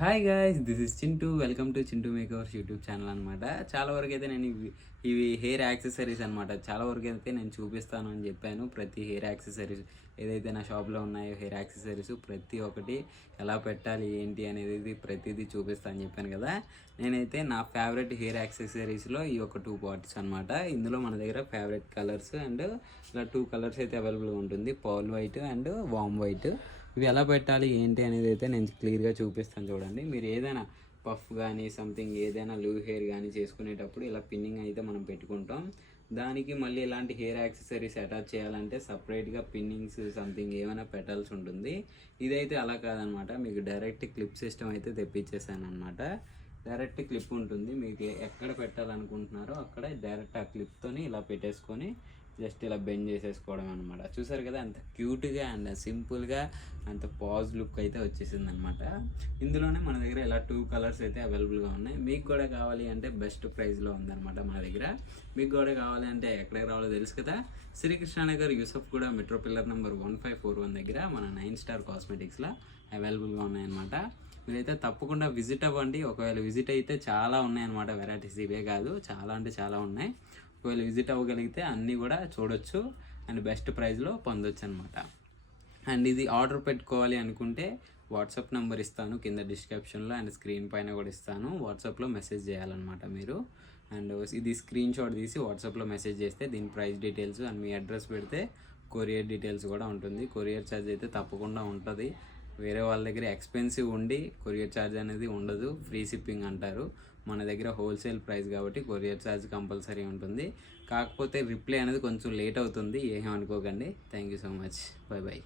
Hi guys, this is Chintu. Welcome to Chintu makers YouTube channel అనమాట. చాలా వరకు అయితే నేను ఇవి హెయిర్ యాక్సెసరీస్ అనమాట. చాలా వరకు అయితే నేను చూపిస్తాను అని చెప్పాను. ప్రతి హెయిర్ యాక్సెసరీస్ ఏదైతే నా షాప్లో ఉన్నాయో హెయిర్ యాక్సెసరీస్ ప్రతి ఒక్కటి ఎలా పెట్టాలి ఏంటి అనేది ప్రతిదీ చూపిస్తాను అని చెప్పాను కదా. నేనైతే నా ఫేవరెట్ హెయిర్ యాక్సెసరీస్లో ఈ ఒక 2 పార్ట్స్ అనమాట. ఇందులో మన దగ్గర ఫేవరెట్ కలర్స్ అండ్ ఇలా 2 కలర్స్ అయితే అవైలబుల్గా ఉంటుంది, pearl white and warm white. ఇవి ఎలా పెట్టాలి ఏంటి అనేది అయితే నేను క్లియర్గా చూపిస్తాను చూడండి. మీరు ఏదైనా పఫ్ కానీ సంథింగ్ ఏదైనా లూజ్ హెయిర్ కానీ చేసుకునేటప్పుడు ఇలా పిన్నింగ్ అయితే మనం పెట్టుకుంటాం. దానికి మళ్ళీ ఇలాంటి హెయిర్ యాక్సెసరీస్ అటాచ్ చేయాలంటే సపరేట్గా పిన్నింగ్స్ సంథింగ్ ఏమైనా పెట్టాల్సి ఉంటుంది. ఇదైతే అలా కాదనమాట, మీకు డైరెక్ట్ క్లిప్ సిస్టమ్ అయితే తెప్పించేసాను అనమాట. డైరెక్ట్ క్లిప్ ఉంటుంది, మీకు ఎక్కడ పెట్టాలనుకుంటున్నారో అక్కడ డైరెక్ట్ ఆ క్లిప్తోని ఇలా పెట్టేసుకొని జస్ట్ ఇలా బెండ్ చేసేసుకోవడం అనమాట. చూసారు కదా, అంత క్యూట్గా అండ్ సింపుల్గా అంత పాజ్ లుక్ అయితే వచ్చేసింది అనమాట. ఇందులోనే మన దగ్గర ఇలా 2 కలర్స్ అయితే అవైలబుల్గా ఉన్నాయి. మీకు కూడా కావాలి అంటే బెస్ట్ ప్రైస్లో ఉందన్నమాట మన దగ్గర. మీకు కూడా కావాలి అంటే ఎక్కడికి రావాలో తెలుసు కదా, శ్రీకృష్ణనగర్ యూసఫ్ కూడా మెట్రో పిల్లర్ నెంబర్ 1541 దగ్గర మన 9 స్టార్ కాస్మెటిక్స్లో అవైలబుల్గా ఉన్నాయన్నమాట. మీరైతే తప్పకుండా విజిట్ అవ్వండి. ఒకవేళ విజిట్ అయితే చాలా ఉన్నాయన్నమాట వెరైటీస్, ఇవే కాదు చాలా అంటే చాలా ఉన్నాయి. ఒకవేళ విజిట్ అవ్వగలిగితే అన్నీ కూడా చూడొచ్చు అండ్ బెస్ట్ ప్రైస్లో పొందొచ్చు అనమాట. అండ్ ఇది ఆర్డర్ పెట్టుకోవాలి అనుకుంటే వాట్సాప్ నెంబర్ ఇస్తాను కింద డిస్క్రిప్షన్లో అండ్ స్క్రీన్ పైన కూడా ఇస్తాను. వాట్సాప్లో మెసేజ్ చేయాలన్నమాట మీరు. అండ్ ఇది స్క్రీన్ షాట్ తీసి వాట్సాప్లో మెసేజ్ చేస్తే దీని price details and me address పెడితే కొరియర్ డీటెయిల్స్ కూడా ఉంటుంది. కొరియర్ ఛార్జ్ అయితే తప్పకుండా ఉంటుంది. వేరే వాళ్ళ దగ్గర ఎక్స్పెన్సివ్ ఉండి కొరియర్ ఛార్జ్ అనేది ఉండదు, ఫ్రీ షిప్పింగ్ అంటారు. మన దగ్గర హోల్సేల్ ప్రైస్ కాబట్టి కొరియర్ ఛార్జ్ కంపల్సరీ ఉంటుంది. కాకపోతే రిప్లై అనేది కొంచెం లేట్ అవుతుంది, ఏమనుకోకండి. Thank you so much. By by.